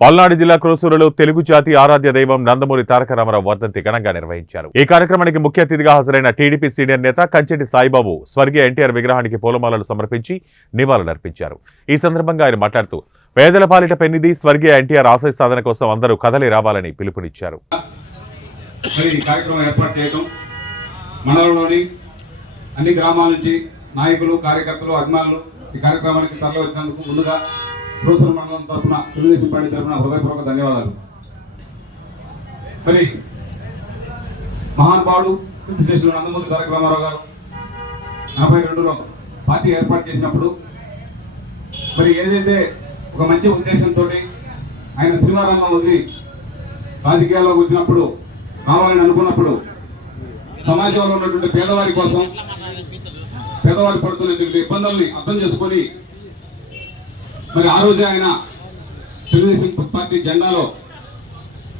పల్నాడు జిల్లా క్రోసూరులో తెలుగు జాతి ఆరాధ్య దైవం నందమూరి తారక రామారావు వర్ధంతి ఘనంగా నిర్వహించారు. ఈ కార్యక్రమానికి ముఖ్య అతిథిగా హాజరైన టీడీపీ సీనియర్ నేత కంచెటి సాయిబాబు స్వర్గీయ ఎన్టీఆర్ విగ్రహానికి పూలమాలలు సమర్పించి నివాళులర్పించారు. ఈ సందర్భంగా ఆయన మాట్లాడుతూ పేదల పాలిట పెన్నిధి స్వర్గీయ ఎన్టీఆర్ ఆశయ సాధన కోసం అందరూ కదలి రావాలని పిలుపునిచ్చారు. అన్ని గ్రామాల నుంచి నాయకులు, కార్యకర్తలు, అభిమానులు ఈ కార్యక్రమానికి తరలి వచ్చినందుకు ముందుగా క్రోసూరు మండలం తరఫున తెలుగుదేశం పార్టీ తరఫున హృదయపూర్వక ధన్యవాదాలు. మరి మహానుభావుడు కీర్తిశేషులు నందమూరి తారక రామారావు గారు 42లో పార్టీ ఏర్పాటు చేసినప్పుడు మరి ఏదైతే ఒక మంచి ఉద్దేశంతో ఆయన సినిమా రంగం వదిలి రాజకీయాల్లోకి వచ్చినప్పుడు రావాలని అనుకున్నప్పుడు సమాజంలో ఉన్నటువంటి పేదవారి కోసం, పేదవారి పడుతున్న ఇబ్బందుల్ని అర్థం చేసుకొని మరి ఆ రోజే ఆయన తెలుగుదేశం పార్టీ జెండాలో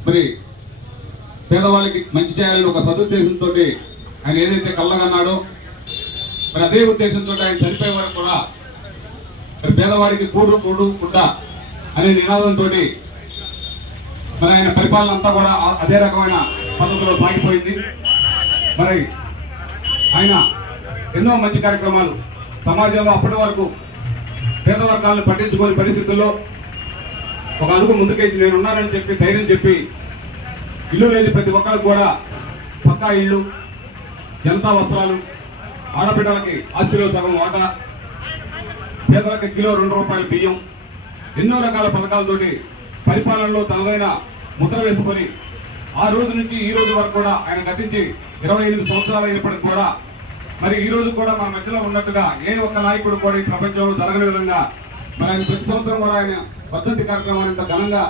మరి పేదవాళ్ళకి మంచి చేయాలని ఒక సదుద్దేశంతో ఆయన ఏదైతే కళ్ళగన్నాడో మరి అదే ఉద్దేశంతో ఆయన చనిపోయే వరకు కూడా మరి పేదవారికి కూడు గుడ్డ అనే నినాదంతో మరి ఆయన పరిపాలన అంతా కూడా అదే రకమైన పద్ధతిలో సాగిపోయింది. మరి ఆయన ఎన్నో మంచి కార్యక్రమాలు సమాజంలో అప్పటి వరకు పేద వర్గాలను పట్టించుకోని పరిస్థితుల్లో ఒక అడుగు ముందుకేసి నేను ఉన్నానని చెప్పి ధైర్యం చెప్పి ఇల్లు లేని ప్రతి ఒక్కరికి కూడా పక్కా ఇళ్ళు, జనతా వస్త్రాలు, ఆడబిడ్డలకి ఆస్తిలో సగం వాటా, పేదలకు కిలో 2 రూపాయల బియ్యం, ఎన్నో రకాల పథకాలతోటి పరిపాలనలో తనదైన ముద్ర వేసుకొని ఆ రోజు నుంచి ఈ రోజు వరకు కూడా ఆయన గతించి 28 సంవత్సరాలు అయినప్పటికీ కూడా మరి ఈ రోజు కూడా మన మధ్యలో ఉన్నట్టుగా ఏ ఒక్క నాయకుడు కూడా ఈ ప్రపంచంలో జరగని విధంగా మరి ఆయన ప్రతి సంవత్సరం కూడా ఆయన వర్ధంతి కార్యక్రమాన్ని ఇంత ఘనంగా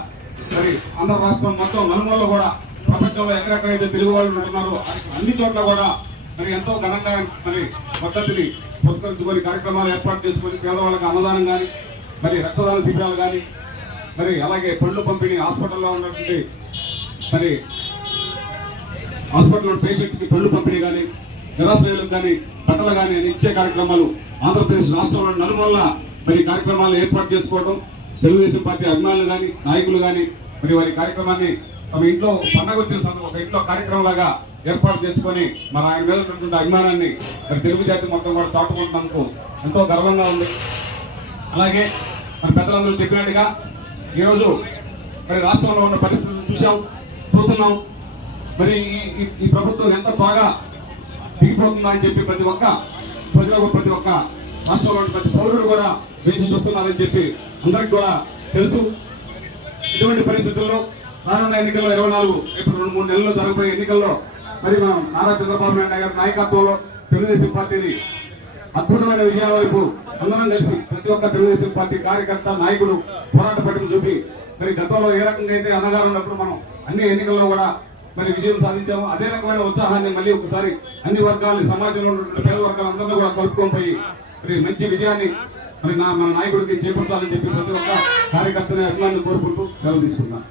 మరి ఆంధ్ర రాష్ట్రం మొత్తం నలుమూలలో కూడా ప్రపంచంలో ఎక్కడెక్కడైతే తెలుగు వాళ్ళు ఉంటున్నారో అన్ని చోట్ల కూడా మరి ఎంతో ఘనంగా మరి వర్ధంతిని పురస్కరించుకొని కార్యక్రమాలు ఏర్పాటు చేసుకొని పేదవాళ్ళకి అన్నదానం కానీ, మరి రక్తదాన శిబిరాలు కానీ, మరి అలాగే పళ్ళు పంపిణీ, హాస్పిటల్లో ఉన్నటువంటి మరి హాస్పిటల్లో పేషెంట్స్ కి పళ్ళు పంపిణీ కానీ, నిరాశ్రయులకు కానీ బట్టలు కానీ అని ఇచ్చే కార్యక్రమాలు ఆంధ్రప్రదేశ్ రాష్ట్రంలో నలుమూలల మరి కార్యక్రమాలు ఏర్పాటు చేసుకోవడం, తెలుగుదేశం పార్టీ అభిమానులు కానీ, నాయకులు కానీ మరి వారి కార్యక్రమాన్ని తమ ఇంట్లో పండగ వచ్చిన సందర్భంగా ఒక ఇంట్లో కార్యక్రమం లాగా ఏర్పాటు చేసుకొని మరి ఆయన మీద ఉన్నటువంటి అభిమానాన్ని మరి తెలుగు జాతి మొత్తం కూడా చాటుకుంటున్నందుకు ఎంతో గర్వంగా ఉంది. అలాగే మన పెద్దలందరూ చెప్పినట్టుగా ఈరోజు మరి రాష్ట్రంలో ఉన్న పరిస్థితులు చూస్తున్నాం. మరి ఈ ప్రభుత్వం ఎంత బాగా దిగిపోతుందా అని చెప్పి ప్రతి ఒక్క ప్రజలకు, ప్రతి ఒక్క రాష్ట్రంలో ప్రతి పౌరుడు కూడా వేచి చూస్తున్నారని చెప్పి అందరికి కూడా తెలుసు. ఇటువంటి పరిస్థితుల్లో రానున్న ఎన్నికల్లో 24 ఇప్పుడు 2-3 నెలల్లో జరగబోయే ఎన్నికల్లో మరి మనం నారా చంద్రబాబు నాయుడు గారి నాయకత్వంలో తెలుగుదేశం పార్టీని అద్భుతమైన విజయాల వైపు అందరం కలిసి ప్రతి ఒక్క తెలుగుదేశం పార్టీ కార్యకర్త, నాయకుడు పోరాట పట్టుకు చూపి మరి గతంలో ఏ రకంగా అయితే అన్నగారు ఉన్నప్పుడు మనం అన్ని ఎన్నికల్లో కూడా మరి విజయం సాధించాము. అదే రకమైన ఉత్సాహాన్ని మళ్ళీ ఒకసారి అన్ని వర్గాలు, సమాజంలో ఉన్న పేద వర్గాలందరూ కూడా కలుపుకొని పోయి మరి మంచి విజయాన్ని మరి మన నాయకుడికి చేపట్టాలని చెప్పి ప్రతి ఒక్క కార్యకర్తని అభిమానులు కోరుకుంటూ సెలవు తీసుకున్నాను.